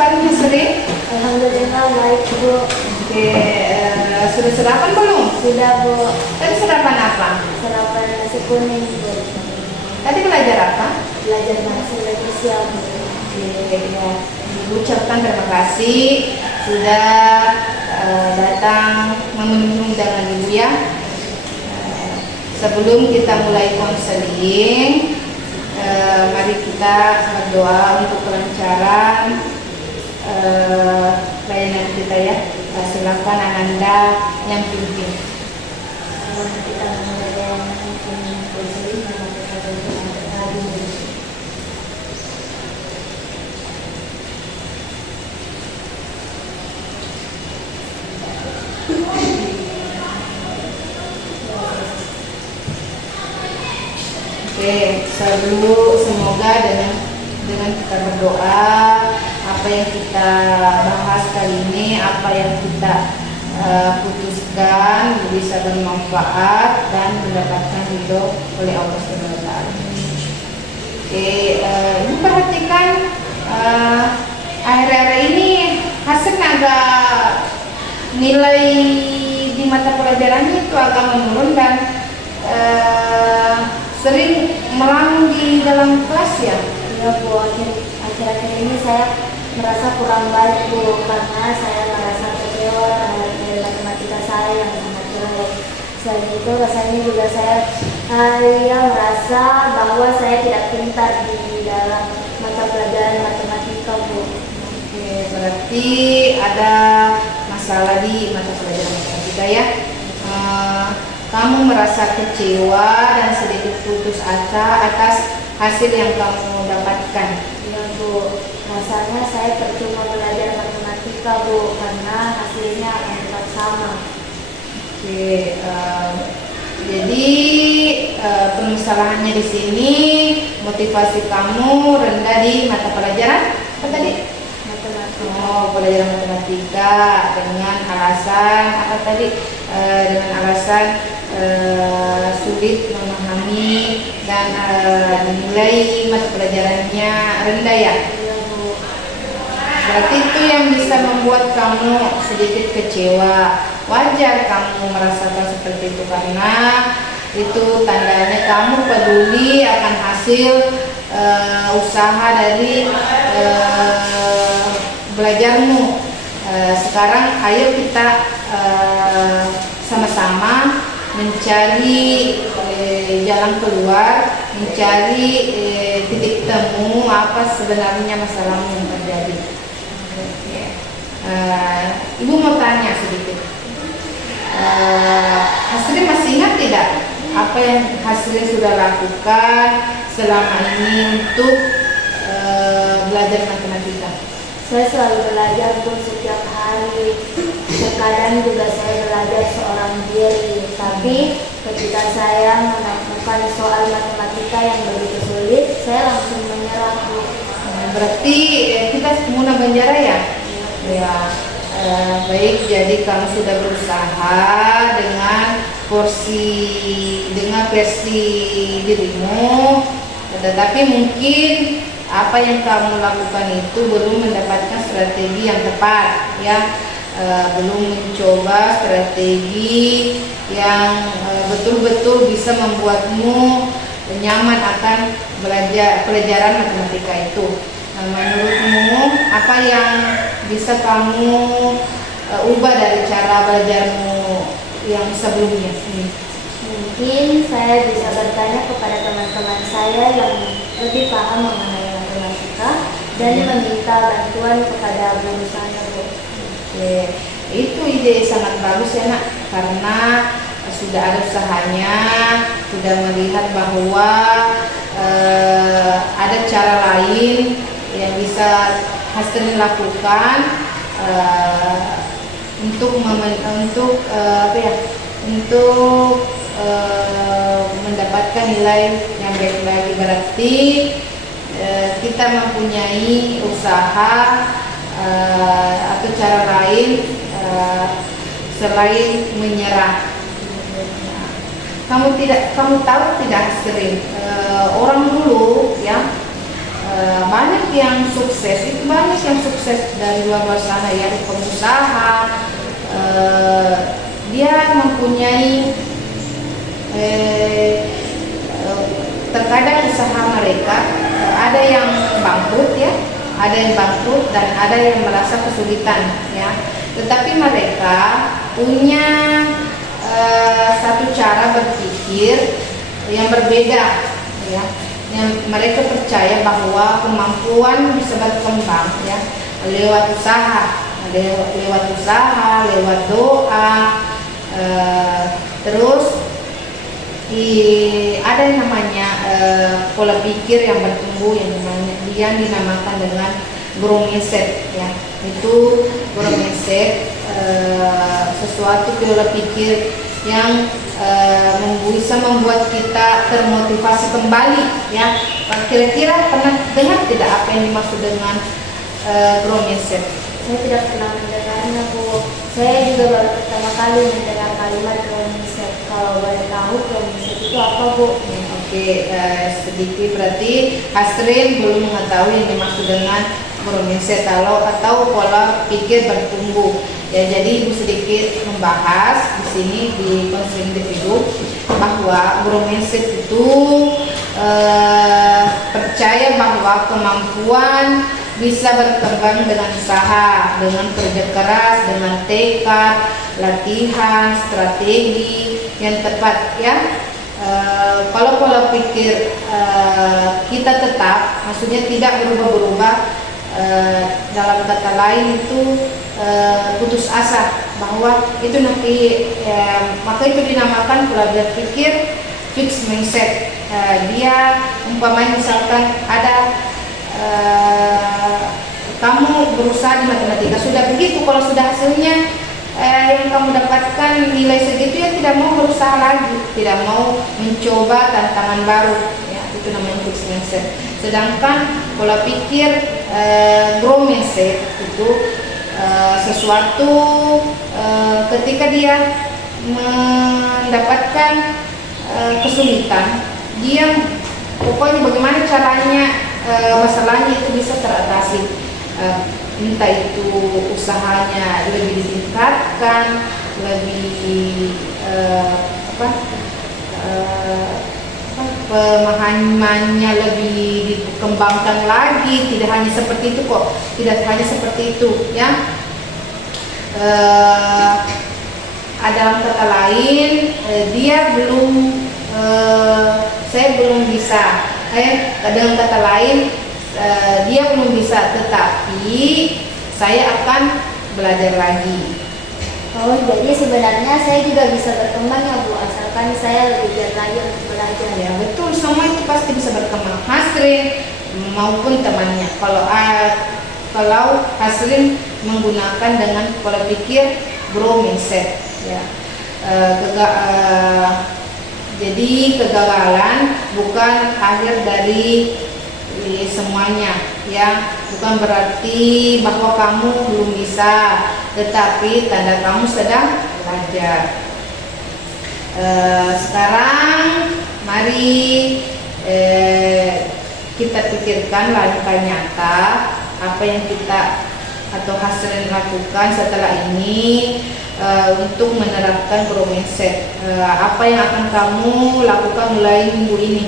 kabarnya sering? Alhamdulillah baik Bu. Oke, sudah sarapan belum? Sudah Bu. Tadi sarapan apa? Sarapan nasi kuning Bu. Tadi belajar apa? Belajar bahasa Indonesia Bu. Oke, ya. Ibu ucapkan terima kasih sudah datang memenuhi undangan Ibu ya. Sebelum kita mulai konseling, mari kita berdoa untuk kelancaran layanan kita ya. Silakan Ananda yang pimpin. Kita mulai konseling nama kita berdoa. Oke, semoga dengan kita berdoa, apa yang kita bahas kali ini, apa yang kita putuskan bisa bermanfaat dan mendapatkan ridho oleh Allah Subhanahu wa Ta'ala. Oke, ini perhatikan akhir-akhir ini Hasan agak nilai di mata pelajarannya itu agak menurun dan sering melamun di dalam kelas ya. Ya Bu, akhir-akhir ini saya merasa kurang baik Bu, karena saya merasa kecewa terhadap nilai matematika saya yang sangat jelek. Selain itu rasanya juga saya merasa bahwa saya tidak pintar di dalam mata pelajaran matematika Bu. Oke, berarti ada masalah di mata pelajaran matematika ya. Kamu merasa kecewa dan sedikit putus asa atas hasil yang kamu dapatkan. Ya Bu, rasanya saya percuma belajar matematika Bu, karena hasilnya akan tetap sama. Oke, jadi permasalahannya di sini motivasi kamu rendah di mata pelajaran apa tadi? Matematika. Oh, pelajaran matematika dengan alasan apa tadi? Dengan alasan sulit memahami dan nilai mata pelajarannya rendah ya. Berarti itu yang bisa membuat kamu sedikit kecewa. Wajar kamu merasakan seperti itu karena itu tandanya kamu peduli akan hasil usaha dari belajarmu. Sekarang ayo kita sama-sama mencari jalan keluar, mencari titik temu apa sebenarnya masalahmu yang terjadi. Ibu mau tanya sedikit. Hasri masih ingat tidak apa yang Hasri sudah lakukan selama ini untuk belajar matematika? Saya selalu belajar pun setiap hari. Terkadang juga saya belajar seorang diri. Tapi ketika saya menemukan soal matematika yang begitu sulit, saya langsung menyerah. Berarti kita Muna Banjara ya? Ya. Baik, jadi kamu sudah berusaha dengan versi dirimu, tetapi mungkin apa yang kamu lakukan itu belum mendapatkan strategi yang tepat ya. Belum mencoba strategi yang betul-betul bisa membuatmu nyaman akan belajar pelajaran matematika itu. Menurutmu apa yang bisa kamu ubah dari cara belajarmu yang sebelumnya? Mungkin saya bisa bertanya kepada teman-teman saya yang lebih paham mengenai matematika dan meminta bantuan kepada guru saya Bu. Oke, itu ide sangat bagus ya nak, karena sudah ada usahanya, sudah melihat bahwa ada cara lain yang bisa Hasri lakukan untuk mendapatkan nilai yang baik lagi. Berarti kita mempunyai usaha atau cara lain selain menyerah. Kamu tahu tidak sering orang dulu ya banyak yang sukses, itu banyak yang sukses dari luar sana ya, pengusaha, dia mempunyai terkadang usaha mereka ada yang bangkrut ya, ada yang bangkrut dan ada yang merasa kesulitan ya. Tetapi mereka punya satu cara berpikir yang berbeda ya. Yang mereka percaya bahwa kemampuan bisa berkembang ya lewat usaha, lewat doa, terus ada yang namanya pola pikir yang bertumbuh yang dinamakan dengan growth mindset ya. Itu growth mindset sesuatu pola pikir yang bisa membuat kita termotivasi kembali ya. Kira-kira pernah dengar tidak apa yang dimaksud dengan growth mindset? Saya tidak pernah mendengarnya, Bu. Saya juga baru pertama kali mendengar kalimat growth mindset. Kalau boleh tahu growth mindset itu apa, Bu? Oke, sedikit berarti Hasrin belum mengetahui yang dimaksud dengan growth mindset atau pola pikir bertumbuh. Ya, jadi Ibu sedikit membahas di sini di konseling individu bahwa growth mindset itu percaya bahwa kemampuan bisa berkembang dengan usaha, dengan kerja keras, dengan tekad, latihan, strategi yang tepat ya. Kalau pola pikir kita tetap, maksudnya tidak berubah-berubah, dalam kata lain itu putus asa bahwa itu nanti maka itu dinamakan pola berpikir fixed mindset. Dia umpamanya misalkan ada kamu berusaha di matematika sudah begitu, kalau sudah hasilnya yang kamu dapatkan nilai segitu ya tidak mau berusaha lagi, tidak mau mencoba tantangan baru ya, itu namanya fixed mindset. Sedangkan pola pikir growth mindset itu sesuatu ketika dia mendapatkan kesulitan, dia pokoknya bagaimana caranya masalahnya itu bisa teratasi, entah itu usahanya lebih ditingkatkan, lebih pemahamannya lebih dikembangkan lagi. Tidak hanya seperti itu kok, tidak hanya seperti itu ya. Dalam kata lain, dia belum saya belum bisa dengan kata lain dia belum bisa, tetapi saya akan belajar lagi. Oh, jadi sebenarnya saya juga bisa berkembang ya, Bu, asalkan saya lebih giat lagi untuk belajar. Ya betul, semua itu pasti bisa berkembang, Hasrin maupun temannya. Kalau Hasrin menggunakan dengan pola pikir growth mindset ya. Jadi kegagalan bukan akhir dari semuanya ya, bukan berarti bahwa kamu belum bisa, tetapi tanda kamu sedang belajar. Sekarang mari kita pikirkan langkah nyata apa yang kita atau Hasrin lakukan setelah ini untuk menerapkan growth mindset. Apa yang akan kamu lakukan mulai minggu ini?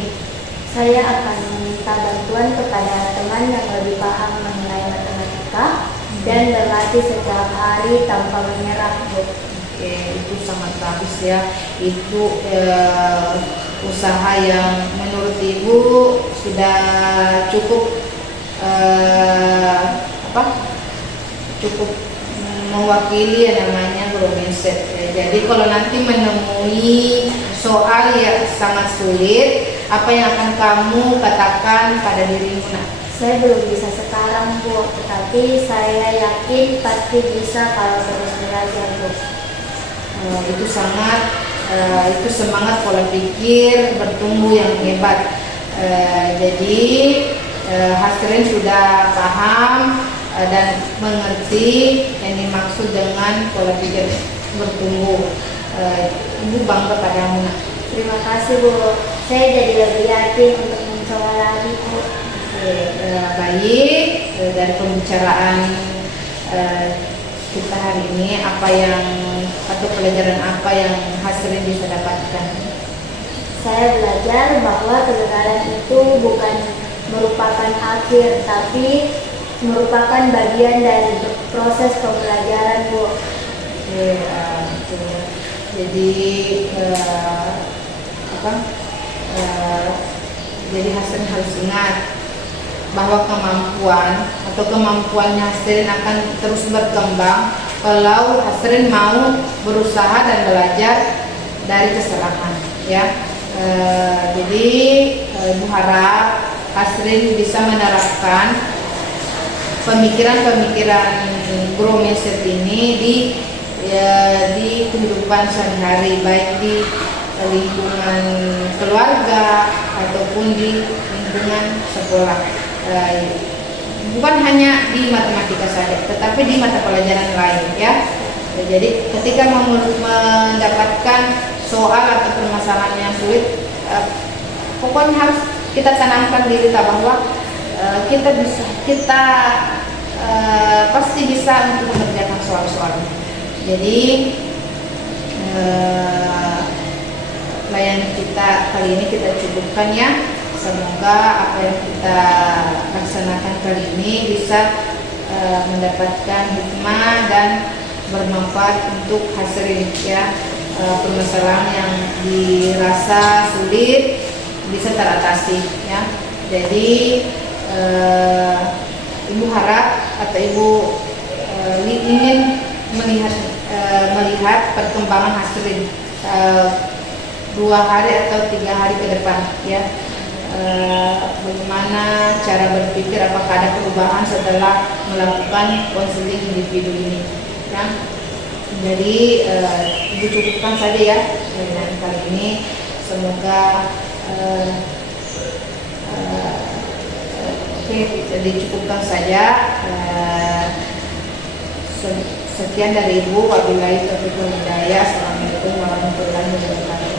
Saya akan meminta bantuan kepada teman yang lebih paham mengenai matematika dan berlatih setiap hari tanpa menyerah, Bu. Oke, itu sangat bagus ya. Itu usaha yang menurut Ibu sudah cukup cukup mewakili yang namanya growth mindset. Jadi kalau nanti menemui soal yang sangat sulit, apa yang akan kamu katakan pada dirimu? Saya belum bisa sekarang, Bu, tetapi saya yakin pasti bisa kalau terus belajar, Bu. Itu itu semangat pola pikir bertumbuh yang hebat. Jadi Hasrin sudah paham dan mengerti yang dimaksud dengan pola pikir bertumbuh. Ibu bangga padamu. Terima kasih, Bu. Saya jadi lebih yakin untuk mencoba lagi, Bu. baik. Dari pembicaraan kita hari ini, apa yang atau pelajaran apa yang Hasrin bisa dapatkan? Saya belajar bahwa kegagalan itu bukan merupakan akhir, tapi merupakan bagian dari proses pembelajaran, Bu. Oke, betul. Jadi apa? Jadi Hasrin harus ingat bahwa kemampuannya Hasrin akan terus berkembang kalau Hasrin mau berusaha dan belajar dari kesalahan, ya. Jadi Ibu harap Hasrin bisa menerapkan pemikiran-pemikiran grow mindset ini di kehidupan sehari-hari, baik di lingkungan keluarga ataupun di lingkungan sekolah. Bukan hanya di matematika saja, tetapi di mata pelajaran lain, ya. Jadi ketika mendapatkan soal atau permasalahan yang sulit, pokoknya harus kita tanamkan diri kita bahwa kita pasti bisa untuk mengerjakan soal-soalnya. Jadi layanan kita kali ini kita cukupkan, ya. Semoga apa yang kita laksanakan kali ini bisa mendapatkan hikmah dan bermanfaat untuk Hasrin, ya. Permasalahan yang dirasa sulit bisa teratasi, ya. Jadi Ibu harap atau Ibu ingin melihat perkembangan Hasrin 2 hari atau 3 hari ke depan, ya. Bagaimana cara berpikir, apakah ada perubahan setelah melakukan konseling individu ini, ya. Jadi Ibu cukupkan saja, ya, dengan kali ini. Semoga oke, jadi cukupkan saja. Sekian dari Ibu. Wabillahi taufiq wal hidayah. Assalamualaikum warahmatullahi wabarakatuh.